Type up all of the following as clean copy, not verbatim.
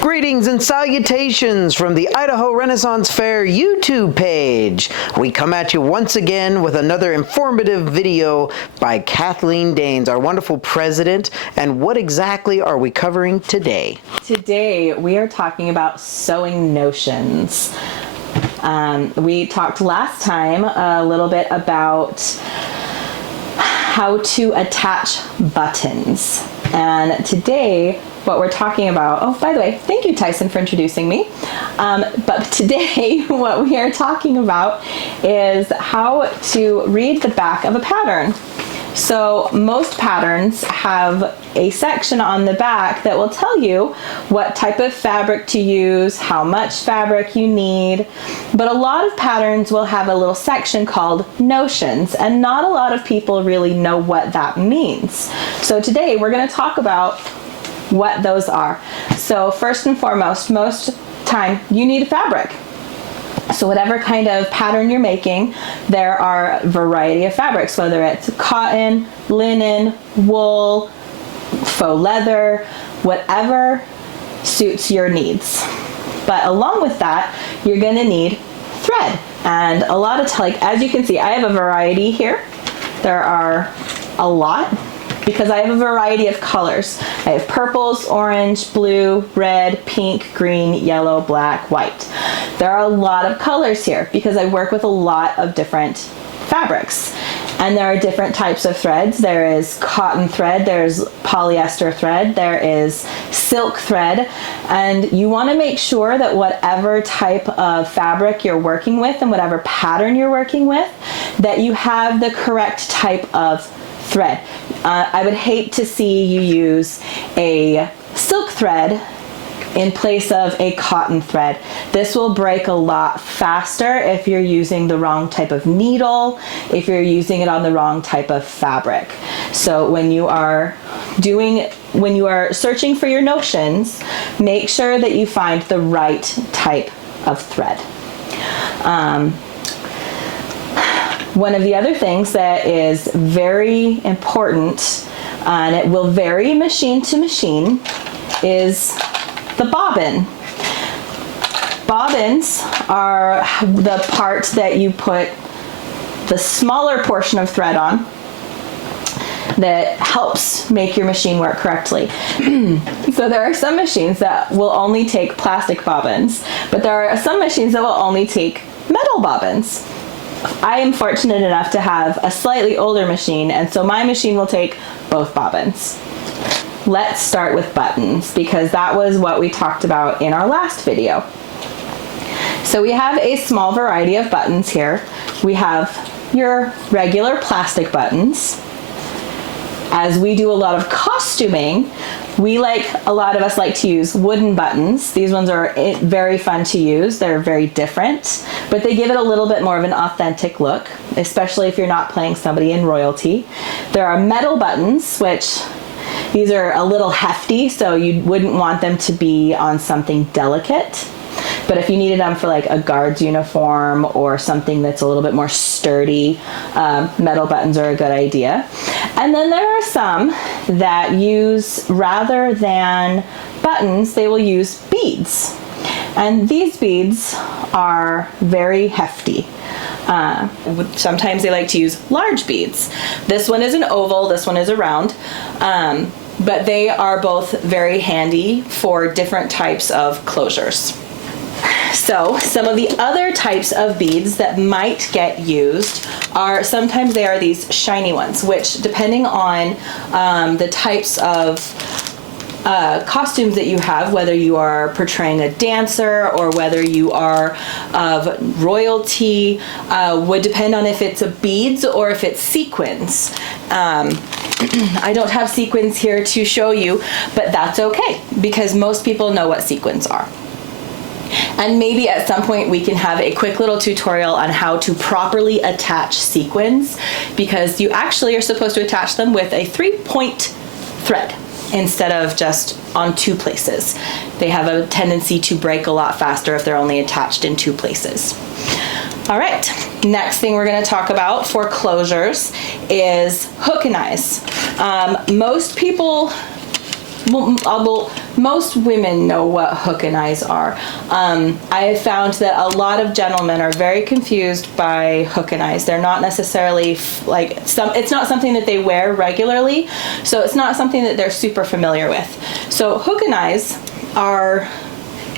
Greetings and salutations from the Idaho Renaissance Faire YouTube page. We come at you once again with another informative video by Kathleen Danes, our wonderful president. And what exactly are we covering today? Today we are talking about sewing notions. We talked last time a little bit about how to attach buttons. And today what we're talking about, oh, by the way, thank you, Tyson, for introducing me. But today what we are talking about is how to read the back of a pattern. So most patterns have a section on the back that will tell you what type of fabric to use, how much fabric you need, but a lot of patterns will have a little section called notions, and not a lot of people really know what that means. So today we're going to talk about what those are. So first and foremost, most time you need a fabric. So whatever kind of pattern you're making, there are a variety of fabrics, whether it's cotton, linen, wool, faux leather, whatever suits your needs. But along with that, you're going to need thread. And a lot of, like, as you can see, I have a variety here. There are a lot, because I have a variety of colors. I have purples, orange, blue, red, pink, green, yellow, black, white. There are a lot of colors here because I work with a lot of different fabrics. And there are different types of threads. There is cotton thread, there's polyester thread, there is silk thread, and you want to make sure that whatever type of fabric you're working with and whatever pattern you're working with, that you have the correct type of thread. I would hate to see you use a silk thread in place of a cotton thread. This will break a lot faster if you're using the wrong type of needle, if you're using it on the wrong type of fabric. So when you are searching for your notions, make sure that you find the right type of thread. One of the other things that is very important, and it will vary machine to machine, is the bobbin. Bobbins are the part that you put the smaller portion of thread on that helps make your machine work correctly. So there are some machines that will only take plastic bobbins, but there are some machines that will only take metal bobbins. I am fortunate enough to have a slightly older machine, and so my machine will take both bobbins. Let's start with buttons, because that was what we talked about in our last video. So we have a small variety of buttons here. We have your regular plastic buttons. As we do a lot of costuming, a lot of us like to use wooden buttons. These ones are very fun to use. They're very different, but they give it a little bit more of an authentic look, especially if you're not playing somebody in royalty. There are metal buttons, which these are a little hefty, so you wouldn't want them to be on something delicate. But if you needed them for like a guard's uniform or something that's a little bit more sturdy, metal buttons are a good idea. And then there are some that use, rather than buttons, they will use beads. And these beads are very hefty. Sometimes they like to use large beads. This one is an oval, this one is a round. But they are both very handy for different types of closures. So some of the other types of beads that might get used are, sometimes they are these shiny ones, which depending on the types of costumes that you have, whether you are portraying a dancer or whether you are of royalty, would depend on if it's a beads or if it's sequins. I don't have sequins here to show you, but that's okay because most people know what sequins are. And maybe at some point we can have a quick little tutorial on how to properly attach sequins, because you actually are supposed to attach them with a 3-point thread instead of just on 2 places. They have a tendency to break a lot faster if they're only attached in 2 places. All right, next thing we're going to talk about for closures is hook and eyes. Most people most women know what hook and eyes are. I have found that a lot of gentlemen are very confused by hook and eyes. They're not necessarily it's not something that they wear regularly, so it's not something that they're super familiar with. So hook and eyes are,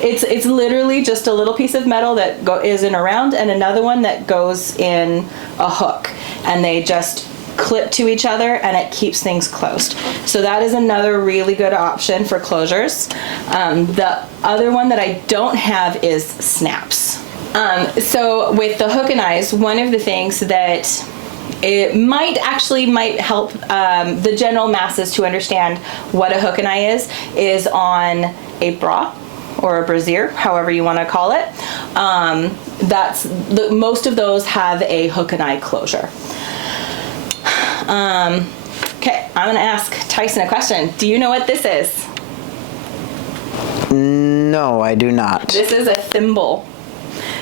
it's literally just a little piece of metal that is in a round and another one that goes in a hook, and they just clip to each other and it keeps things closed. So that is another really good option for closures. The other one that I don't have is snaps. So with the hook and eyes, one of the things that it might help the general masses to understand what a hook and eye is on a bra or a brassiere, however you want to call it. Most of those have a hook and eye closure. Okay, I'm going to ask Tyson a question. Do you know what this is? No, I do not. This is a thimble.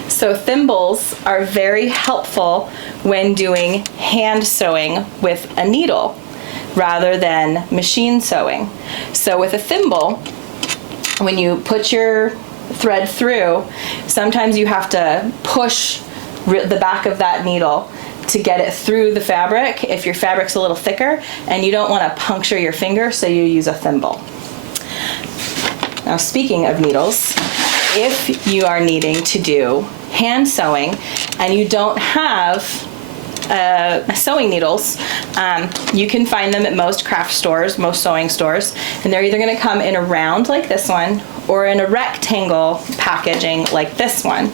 So thimbles are very helpful when doing hand sewing with a needle rather than machine sewing. So with a thimble, when you put your thread through, sometimes you have to push the back of that needle to get it through the fabric if your fabric's a little thicker and you don't want to puncture your finger, so you use a thimble. Now, speaking of needles, if you are needing to do hand sewing and you don't have sewing needles, you can find them at most craft stores, most sewing stores, and they're either going to come in a round like this one or in a rectangle packaging like this one.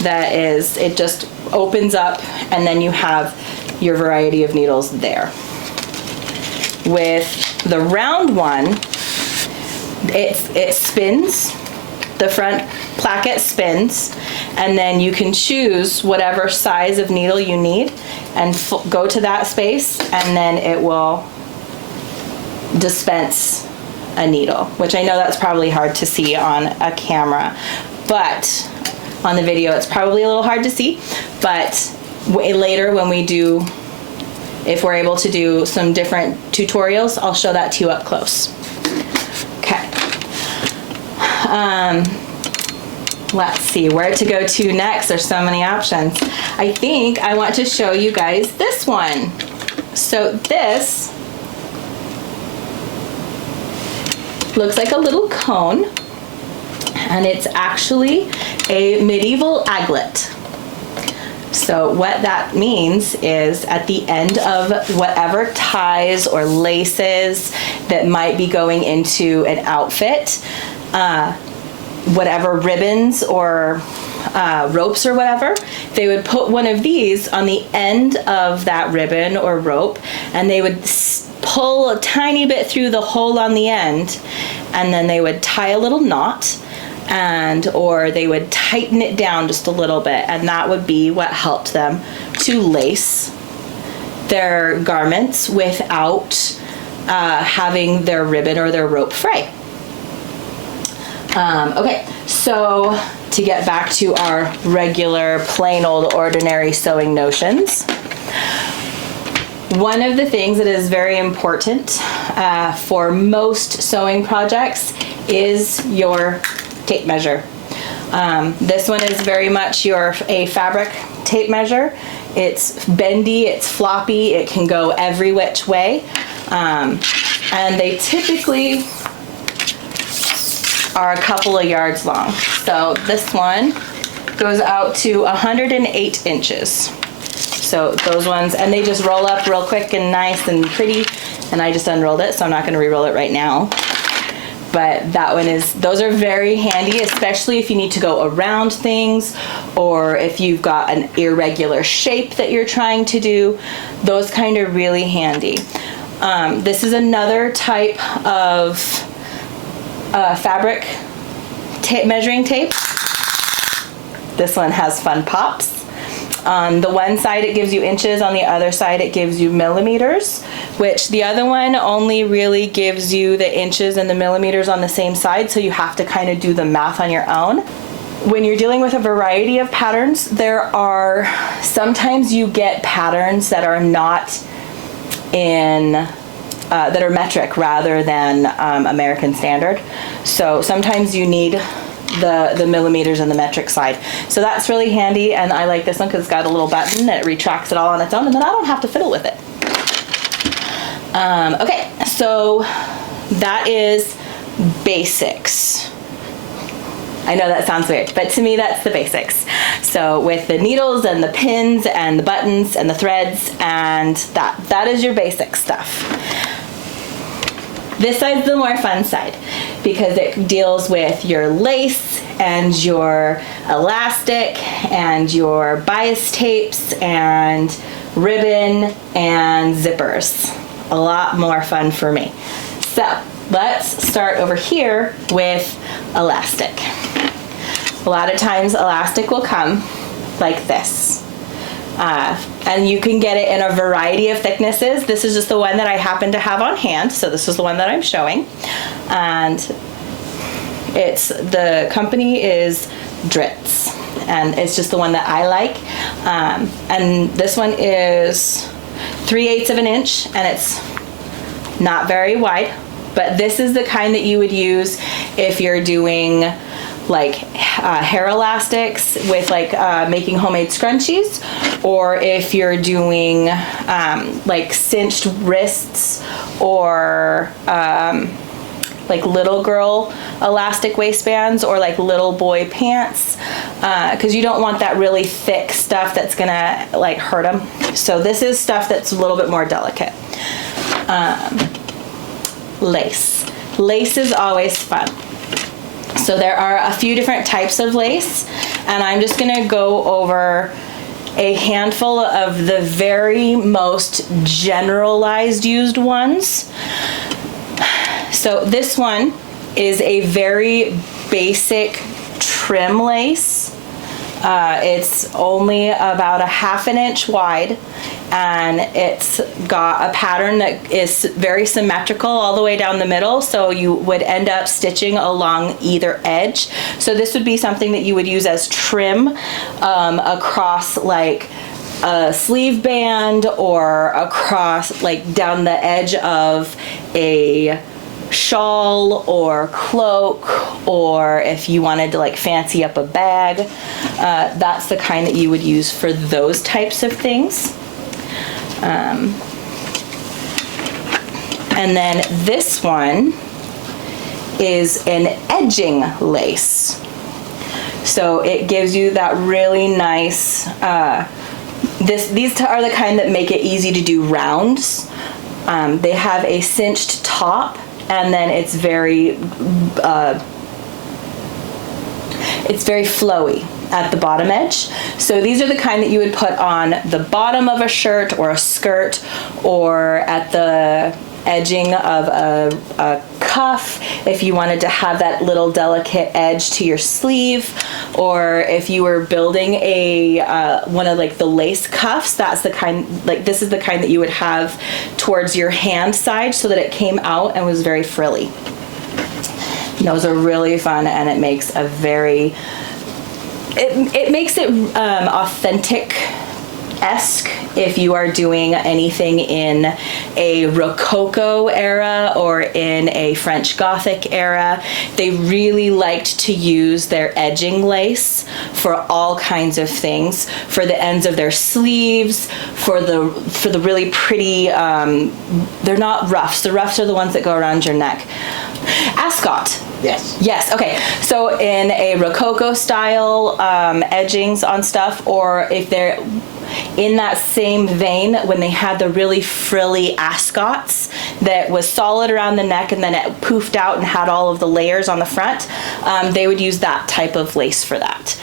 That is, it just opens up and then you have your variety of needles there. With the round one, it spins, the front placket spins, and then you can choose whatever size of needle you need and go to that space, and then it will dispense a needle, which I know that's probably hard to see on a camera, but on the video it's probably a little hard to see, but later when we do, if we're able to do some different tutorials, I'll show that to you up close. Okay. Let's see where to go to next. There's so many options. I think I want to show you guys this one. So this looks like a little cone, and it's actually a medieval aglet. So what that means is at the end of whatever ties or laces that might be going into an outfit, whatever ribbons or ropes or whatever, they would put one of these on the end of that ribbon or rope, and they would pull a tiny bit through the hole on the end, and then they would tie a little knot, or they would tighten it down just a little bit, and that would be what helped them to lace their garments without having their ribbon or their rope fray. Okay, so to get back to our regular, plain old ordinary sewing notions, one of the things that is very important for most sewing projects is your tape measure. This one is very much a fabric tape measure. It's bendy, it's floppy, it can go every which way, and they typically are a couple of yards long. So this one goes out to 108 inches. So those ones, and they just roll up real quick and nice and pretty, and I just unrolled it, so I'm not going to re-roll it right now. But those are very handy, especially if you need to go around things, or if you've got an irregular shape that you're trying to do. Those kind of really handy. This is another type of fabric measuring tape. This one has fun pops. On the one side it gives you inches, on the other side it gives you millimeters, which the other one only really gives you the inches and the millimeters on the same side, so you have to kind of do the math on your own. When you're dealing with a variety of patterns, sometimes you get patterns that are not in that are metric rather than American standard. So sometimes you need the millimeters and the metric side. So that's really handy, and I like this one because it's got a little button that retracts it all on its own, and then I don't have to fiddle with it. Okay, so that is basics. I know that sounds weird, but to me that's the basics. So with the needles and the pins and the buttons and the threads, and that is your basic stuff. This side's the more fun side because it deals with your lace and your elastic and your bias tapes and ribbon and zippers. A lot more fun for me. So let's start over here with elastic. A lot of times elastic will come like this. And you can get it in a variety of thicknesses. This is just the one that I happen to have on hand, so this is the one that I'm showing. And the company is Dritz, and it's just the one that I like. And this one is 3/8 of an inch, and it's not very wide, but this is the kind that you would use if you're doing like hair elastics with like making homemade scrunchies, or if you're doing like cinched wrists, or like little girl elastic waistbands, or like little boy pants, because you don't want that really thick stuff that's gonna like hurt them. So this is stuff that's a little bit more delicate. Lace. Lace is always fun. So there are a few different types of lace, and I'm just gonna go over a handful of the very most generalized used ones. So this one is a very basic trim lace. It's only about a 1/2 inch wide, and it's got a pattern that is very symmetrical all the way down the middle, so you would end up stitching along either edge. So this would be something that you would use as trim across like a sleeve band, or across like down the edge of a shawl or cloak, or if you wanted to like fancy up a bag. That's the kind that you would use for those types of things. And then this one is an edging lace. So it gives you that really nice, these are the kind that make it easy to do rounds. They have a cinched top, and then it's very flowy at the bottom edge. So these are the kind that you would put on the bottom of a shirt or a skirt, or at the edging of a cuff if you wanted to have that little delicate edge to your sleeve, or if you were building a one of like the lace cuffs, that's the kind, like this is the kind that you would have towards your hand side so that it came out and was very frilly. Those are really fun, and it makes a very it makes it authentic-esque if you are doing anything in a Rococo era or in a French Gothic era. They really liked to use their edging lace for all kinds of things, for the ends of their sleeves, for the really pretty, they're not ruffs. The ruffs are the ones that go around your neck. Ascot. Yes. Yes, okay. So in a Rococo style edgings on stuff, or if they're in that same vein, when they had the really frilly ascots that was solid around the neck and then it poofed out and had all of the layers on the front, they would use that type of lace for that.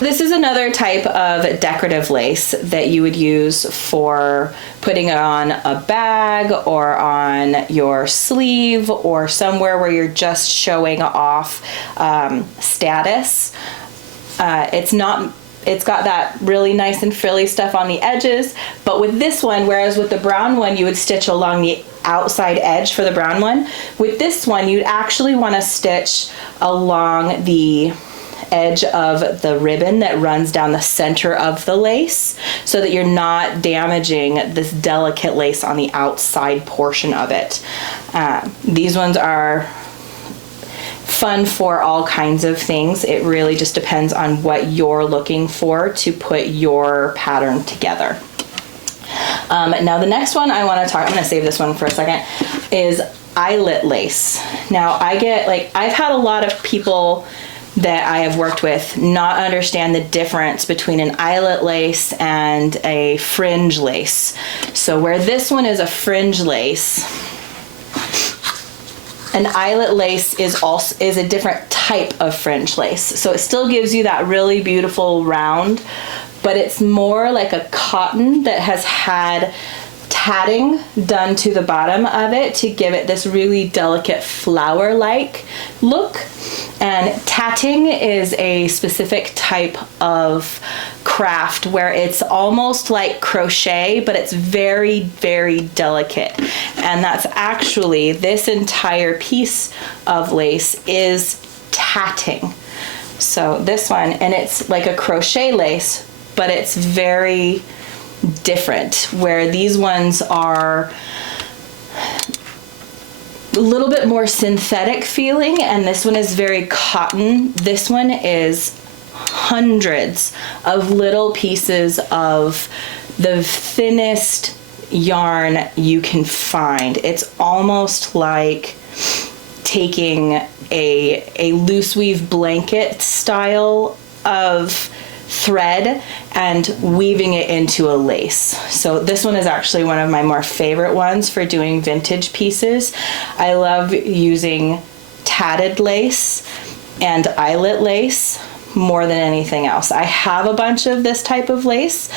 This is another type of decorative lace that you would use for putting it on a bag or on your sleeve or somewhere where you're just showing off status. It's got that really nice and frilly stuff on the edges, but with this one, whereas with the brown one you would stitch along the outside edge for the brown one, with this one you'd actually want to stitch along the edge of the ribbon that runs down the center of the lace so that you're not damaging this delicate lace on the outside portion of it. These ones are fun for all kinds of things. It really just depends on what you're looking for to put your pattern together. Now the next one I want to talk, I'm going to save this one for a second, is eyelet lace. Now I've had a lot of people that I have worked with not understand the difference between an eyelet lace and a fringe lace. So where this one is a fringe lace, an eyelet lace is a different type of fringe lace. So it still gives you that really beautiful round, but it's more like a cotton that has had tatting done to the bottom of it to give it this really delicate flower-like look. And tatting is a specific type of craft where it's almost like crochet, but it's very, very delicate. And that's actually, this entire piece of lace is tatting. So this one, and it's like a crochet lace, but it's very different, where these ones are a little bit more synthetic feeling, and this one is very cotton. This one is hundreds of little pieces of the thinnest yarn you can find. It's almost like taking a loose weave blanket style of thread and weaving it into a lace. So this one is actually one of my more favorite ones for doing vintage pieces. I love using tatted lace and eyelet lace more than anything else. I have a bunch of this type of lace,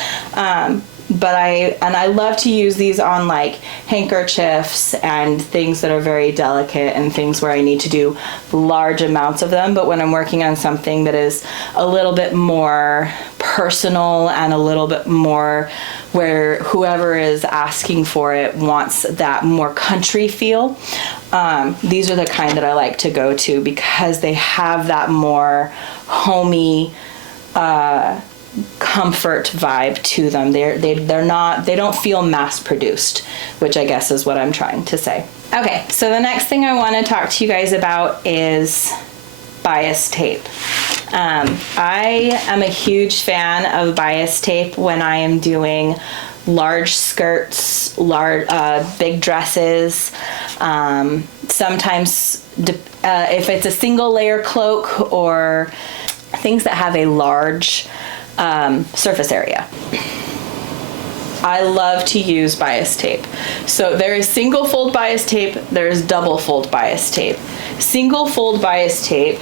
but I love to use these on like handkerchiefs and things that are very delicate and things where I need to do large amounts of them. But when I'm working on something that is a little bit more personal and a little bit more where whoever is asking for it wants that more country feel, these are the kind that I like to go to because they have that more homey comfort vibe to them. They don't feel mass produced, which I guess is what I'm trying to say. Okay, so the next thing I want to talk to you guys about is bias tape. I am a huge fan of bias tape when I am doing large skirts, big dresses. Sometimes if it's a single layer cloak or things that have a large surface area, I love to use bias tape. So there is single fold bias tape, there is double fold bias tape. Single fold bias tape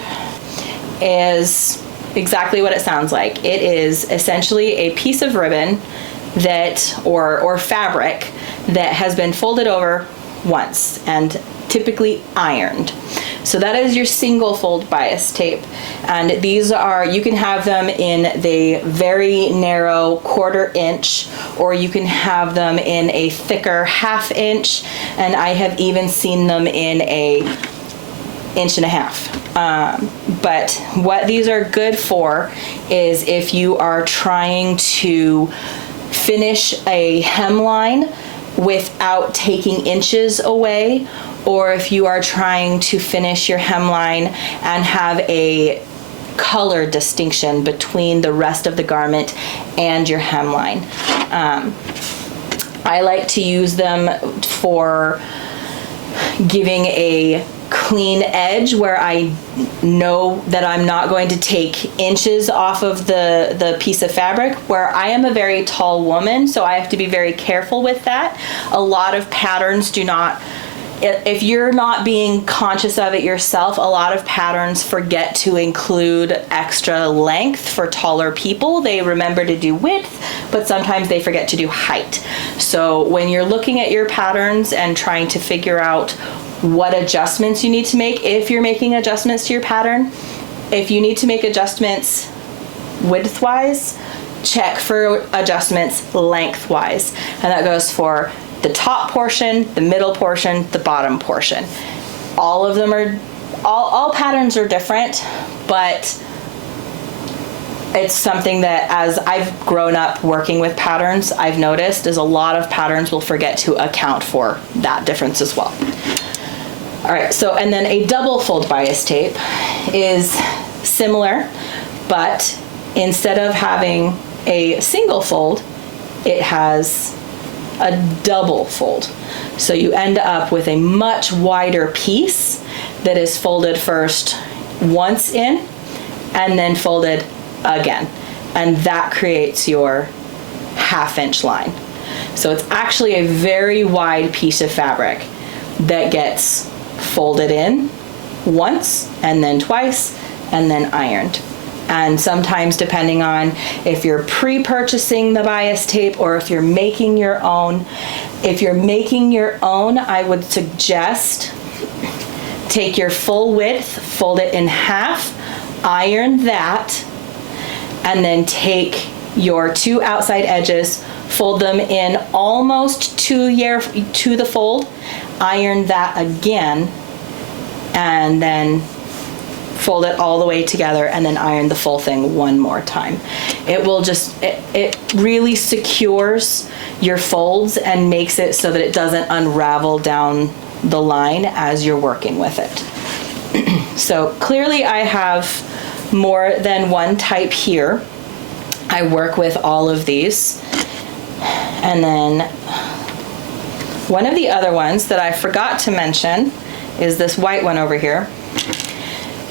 is exactly what it sounds like. It is essentially a piece of ribbon that or fabric that has been folded over once and typically ironed. So that is your single fold bias tape. And these are, you can have them in the very narrow 1/4 inch, or you can have them in a thicker 1/2 inch. And I have even seen them in a 1.5 inch. But what these are good for is if you are trying to finish a hemline without taking inches away, or if you are trying to finish your hemline and have a color distinction between the rest of the garment and your hemline. I like to use them for giving a clean edge where I know that I'm not going to take inches off of the piece of fabric, where I am a very tall woman, so I have to be very careful with that. A lot of patterns do not, if you're not being conscious of it yourself, a lot of patterns forget to include extra length for taller people. They remember to do width, but sometimes they forget to do height. So when you're looking at your patterns and trying to figure out what adjustments you need to make, if you're making adjustments to your pattern, if you need to make adjustments width-wise, check for adjustments length-wise. And that goes for the top portion, the middle portion, the bottom portion. All of them are, all patterns are different, but it's something that as I've grown up working with patterns, I've noticed is a lot of patterns will forget to account for that difference as well. All right, so and then a double fold bias tape is similar, but instead of having a single fold, it has a double fold. So you end up with a much wider piece that is folded first once in and then folded again. And that creates your 1/2 inch line. So it's actually a very wide piece of fabric that gets folded in once and then twice and then ironed. And sometimes, depending on if you're pre-purchasing the bias tape or if you're making your own, I would suggest take your full width, fold it in half, iron that, and then take your 2 outside edges, fold them in almost to the fold, iron that again, and then fold it all the way together and then iron the full thing one more time. It will just, it really secures your folds and makes it so that it doesn't unravel down the line as you're working with it. So clearly I have more than one type here. I work with all of these. And then one of the other ones that I forgot to mention is this white one over here.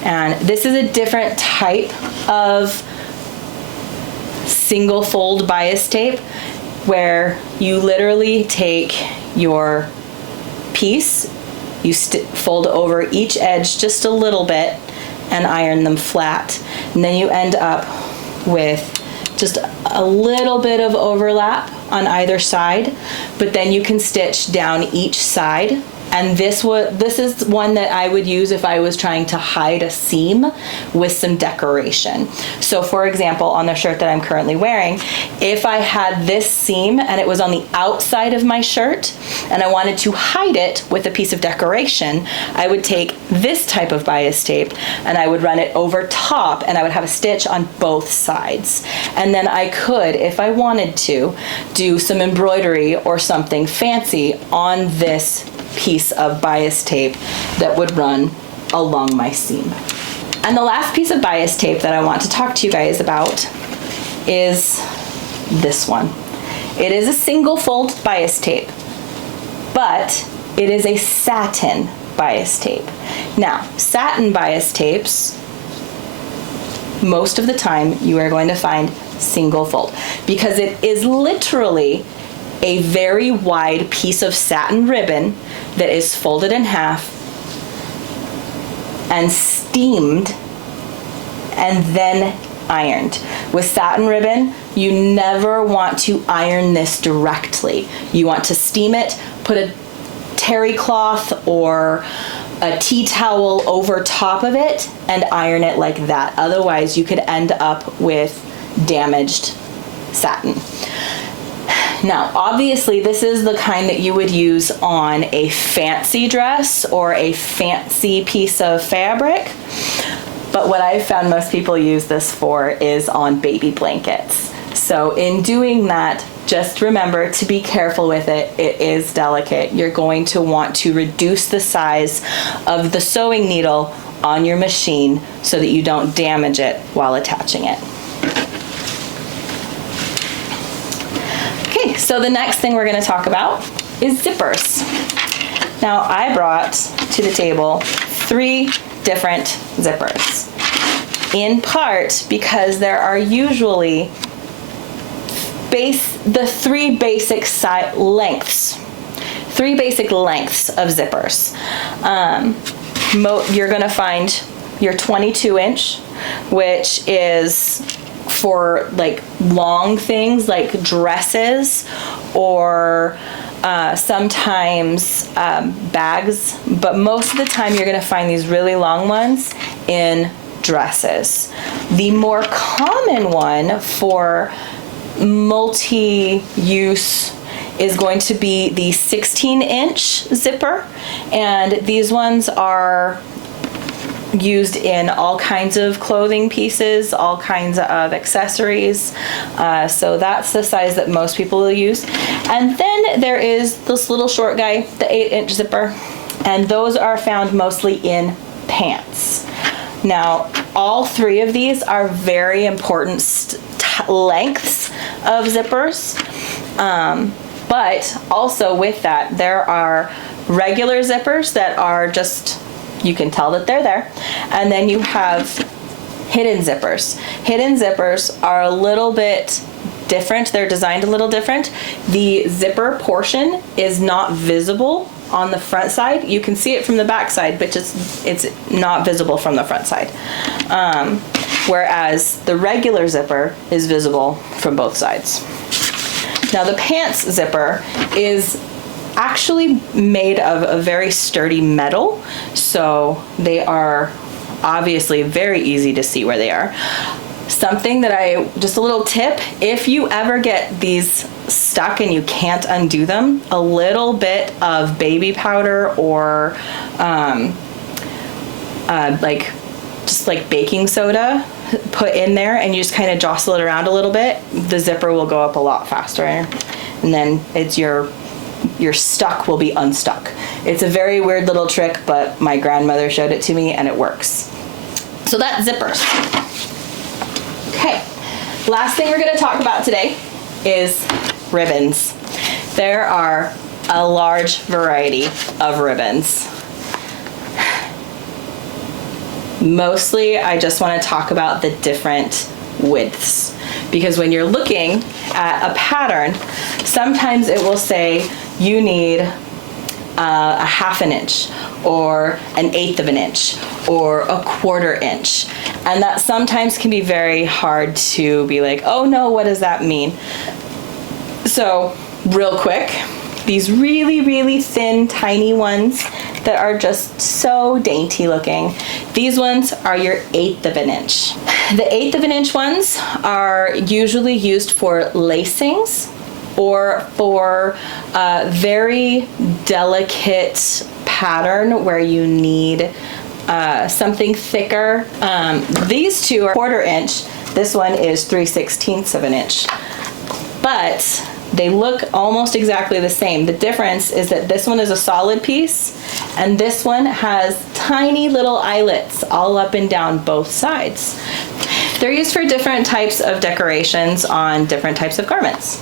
And this is a different type of single fold bias tape where you literally take your piece, you fold over each edge just a little bit and iron them flat. And then you end up with just a little bit of overlap on either side, but then you can stitch down each side. And this is one that I would use if I was trying to hide a seam with some decoration. So for example, on the shirt that I'm currently wearing, if I had this seam and it was on the outside of my shirt and I wanted to hide it with a piece of decoration, I would take this type of bias tape and I would run it over top and I would have a stitch on both sides. And then I could, if I wanted to, do some embroidery or something fancy on this piece of bias tape that would run along my seam. And the last piece of bias tape that I want to talk to you guys about is this one. It is a single fold bias tape, but it is a satin bias tape. Now, satin bias tapes, most of the time you are going to find single fold because it is literally a very wide piece of satin ribbon that is folded in half and steamed and then ironed. With satin ribbon, you never want to iron this directly. You want to steam it, put a terry cloth or a tea towel over top of it and iron it like that. Otherwise, you could end up with damaged satin. Now, obviously, this is the kind that you would use on a fancy dress or a fancy piece of fabric. But what I've found most people use this for is on baby blankets. So in doing that, just remember to be careful with it. It is delicate. You're going to want to reduce the size of the sewing needle on your machine so that you don't damage it while attaching it. Okay, so the next thing we're going to talk about is zippers. Now, I brought to the table 3 different zippers, in part because there are usually the 3 basic lengths of zippers. You're going to find your 22 inch, which is for like long things like dresses or sometimes bags, but most of the time you're going to find these really long ones in dresses. The more common one for multi-use is going to be the 16-inch zipper, and these ones are used in all kinds of clothing pieces, all kinds of accessories. So that's the size that most people will use. And then there is this little short guy, the 8-inch zipper, and those are found mostly in pants. Now, all three of these are very important lengths of zippers, but also with that, there are regular zippers that are just, you can tell that they're there, and then you have hidden zippers. Hidden zippers are a little bit different. They're designed a little different. The zipper portion is not visible on the front side. You can see it from the back side, but it's not visible from the front side. Whereas the regular zipper is visible from both sides. Now the pants zipper is actually made of a very sturdy metal, so they are obviously very easy to see where they are. Something that just a little tip, if you ever get these stuck and you can't undo them, a little bit of baby powder or just like baking soda put in there, and you just kind of jostle it around a little bit, the zipper will go up a lot faster, and then it's your stuck will be unstuck. It's a very weird little trick, but my grandmother showed it to me and it works. So that's zippers. Okay, last thing we're going to talk about today is ribbons. There are a large variety of ribbons. Mostly, I just want to talk about the different widths, because when you're looking at a pattern, sometimes it will say you need a 1/2 inch or an 1/8 of an inch or a 1/4 inch, and that sometimes can be very hard to be like, oh no, what does that mean? So real quick, these really, really thin, tiny ones that are just so dainty looking, these ones are your 1/8 of an inch. The 1/8 of an inch ones are usually used for lacings or for a very delicate pattern where you need something thicker. These two are 1/4 inch. This one is 3/16 of an inch. But they look almost exactly the same. The difference is that this one is a solid piece and this one has tiny little eyelets all up and down both sides. They're used for different types of decorations on different types of garments.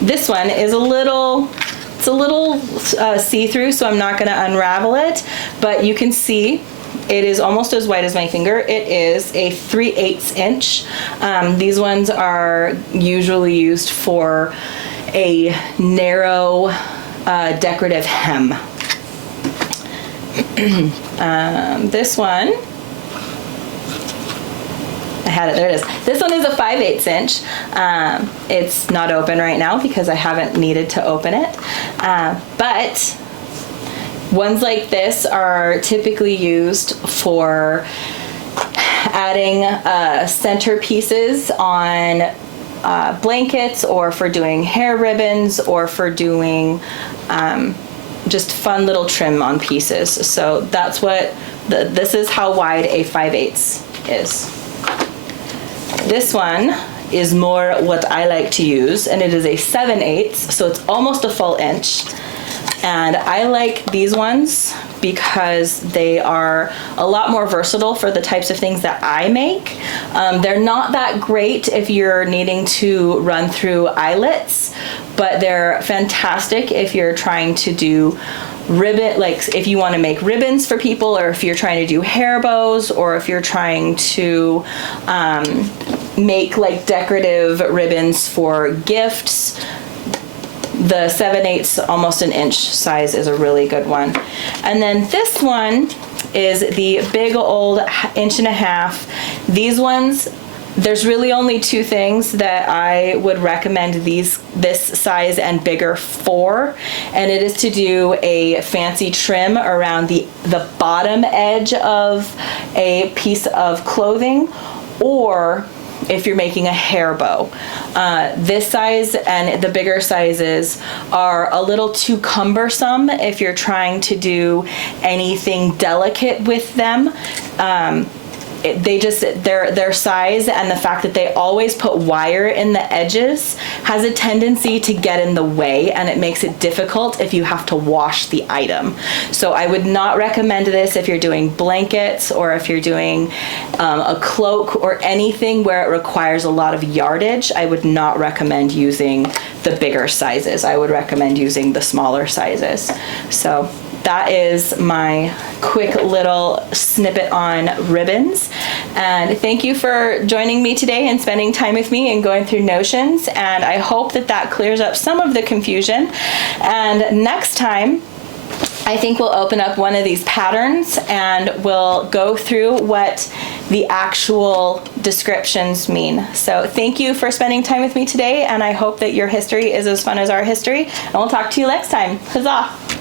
This one is a little see-through, so I'm not going to unravel it, but you can see it is almost as wide as my finger. It is a 3/8 inch. These ones are usually used for a narrow decorative hem. This one, I had it, there it is. This one is a 5/8 inch. It's not open right now because I haven't needed to open it, but ones like this are typically used for adding centerpieces on blankets, or for doing hair ribbons, or for doing just fun little trim on pieces. So that's what, this is how wide a 5/8 is. This one is more what I like to use, and it is a 7/8, so it's almost a full inch. And I like these ones because they are a lot more versatile for the types of things that I make. They're not that great if you're needing to run through eyelets, but they're fantastic if you're trying to do ribbon, like if you want to make ribbons for people, or if you're trying to do hair bows, or if you're trying to make like decorative ribbons for gifts. The 7/8, almost an inch size is a really good one. And then this one is the big old 1.5 inches. These ones, there's really only two things that I would recommend this size and bigger for, and it is to do a fancy trim around the bottom edge of a piece of clothing, or if you're making a hair bow. This size and the bigger sizes are a little too cumbersome if you're trying to do anything delicate with them. Their size and the fact that they always put wire in the edges has a tendency to get in the way, and it makes it difficult if you have to wash the item. So I would not recommend this if you're doing blankets or if you're doing a cloak or anything where it requires a lot of yardage. I would not recommend using the bigger sizes. I would recommend using the smaller sizes. So that is my quick little snippet on ribbons. And thank you for joining me today and spending time with me and going through notions. And I hope that that clears up some of the confusion. And next time, I think we'll open up one of these patterns and we'll go through what the actual descriptions mean. So thank you for spending time with me today, and I hope that your history is as fun as our history. And we'll talk to you next time. Huzzah!